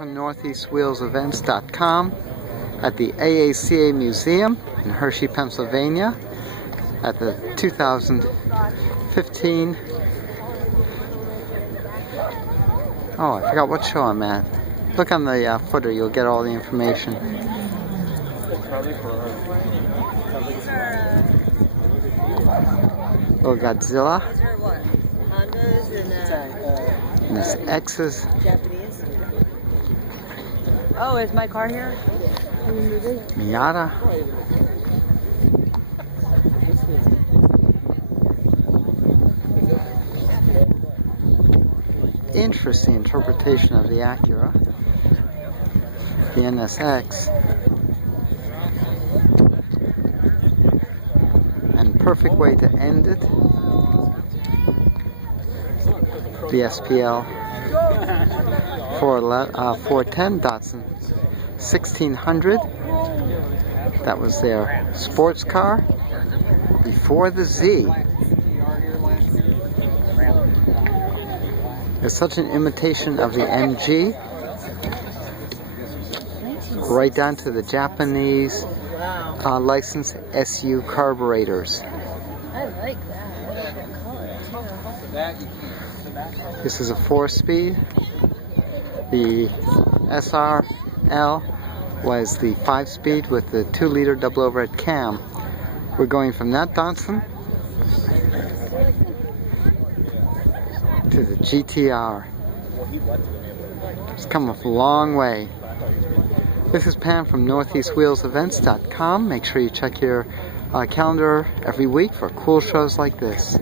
from NortheastWheelsEvents.com at the AACA Museum in Hershey, Pennsylvania at the 2015. Oh, I forgot what show I'm at. Look on the footer, you'll get all the information. Little Godzilla. Those are what? Hondas And this X's. Japanese. Oh, is my car here? Miata. Interesting interpretation of the Acura. The NSX. And perfect way to end it. The SPL 410 Datsun 1600. That was their sports car before the Z. It's such an imitation of the MG, right down to the Japanese licensed SU carburetors. I like that. I like that color too. This is a 4-speed. The SRL was the 5-speed with the 2-liter double overhead cam. We're going from that Datsun to the GTR. It's come a long way. This is Pam from NortheastWheelsEvents.com. Make sure you check your calendar every week for cool shows like this.